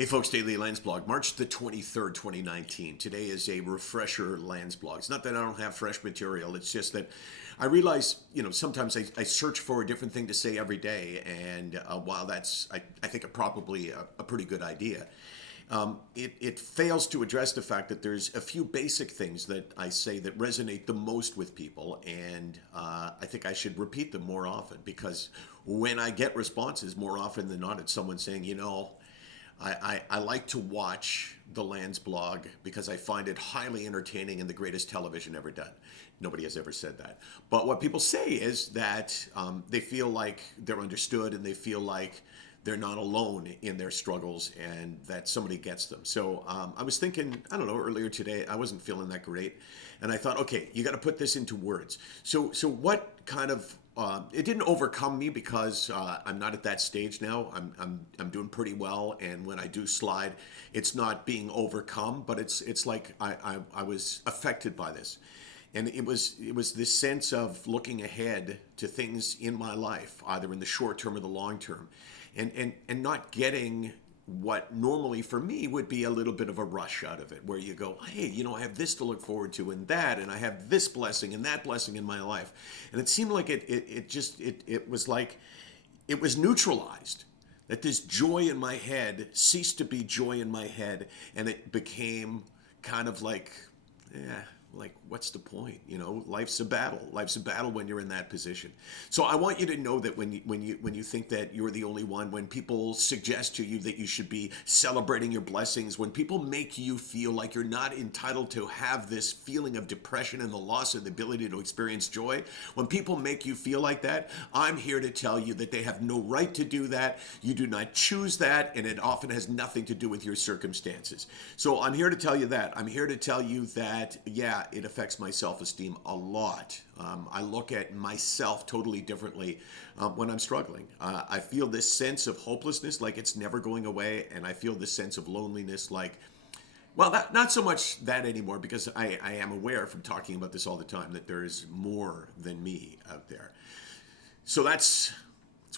Hey folks, Daily Lens Blog, March the 23rd, 2019. Today is a refresher Lens Blog. It's not that I don't have fresh material, it's just that I realize, sometimes I search for a different thing to say every day, and while that's, I think, probably a pretty good idea, it fails to address the fact that there's a few basic things that I say that resonate the most with people, and I think I should repeat them more often because when I get responses, more often than not, it's someone saying, I like to watch the Lands blog because I find it highly entertaining and the greatest television ever done. Nobody has ever said that. But what people say is that they feel like they're understood and they feel like they're not alone in their struggles and that somebody gets them. So I was thinking, I don't know, earlier today, I wasn't feeling that great. And I thought, okay, you got to put this into words. So what kind of it didn't overcome me because I'm not at that stage now. I'm doing pretty well, and when I do slide, it's not being overcome, but it's like I was affected by this, and it was this sense of looking ahead to things in my life, either in the short term or the long term, and not getting what normally for me would be a little bit of a rush out of it, where you go, hey, I have this to look forward to and that, and I have this blessing and that blessing in my life. And it seemed like it was like it was neutralized, that this joy in my head ceased to be joy in my head, and it became kind of like, yeah, like what's the point? Life's a battle. Life's a battle when you're in that position. So I want you to know that when you think that you're the only one, when people suggest to you that you should be celebrating your blessings, when people make you feel like you're not entitled to have this feeling of depression and the loss of the ability to experience joy, when people make you feel like that, I'm here to tell you that they have no right to do that. You do not choose that, and it often has nothing to do with your circumstances. So I'm here to tell you that. I'm here to tell you that, yeah, it affects my self-esteem a lot. I look at myself totally differently when I'm struggling. I feel this sense of hopelessness like it's never going away, and I feel this sense of loneliness like, well, not so much that anymore, because I am aware from talking about this all the time that there is more than me out there. So that's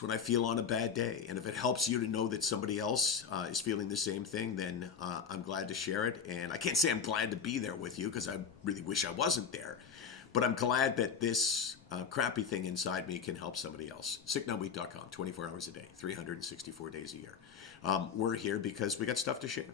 when I feel on a bad day. And if it helps you to know that somebody else is feeling the same thing, then I'm glad to share it. And I can't say I'm glad to be there with you because I really wish I wasn't there. But I'm glad that this crappy thing inside me can help somebody else. SickNotWeak.com, 24 hours a day, 364 days a year. We're here because we got stuff to share.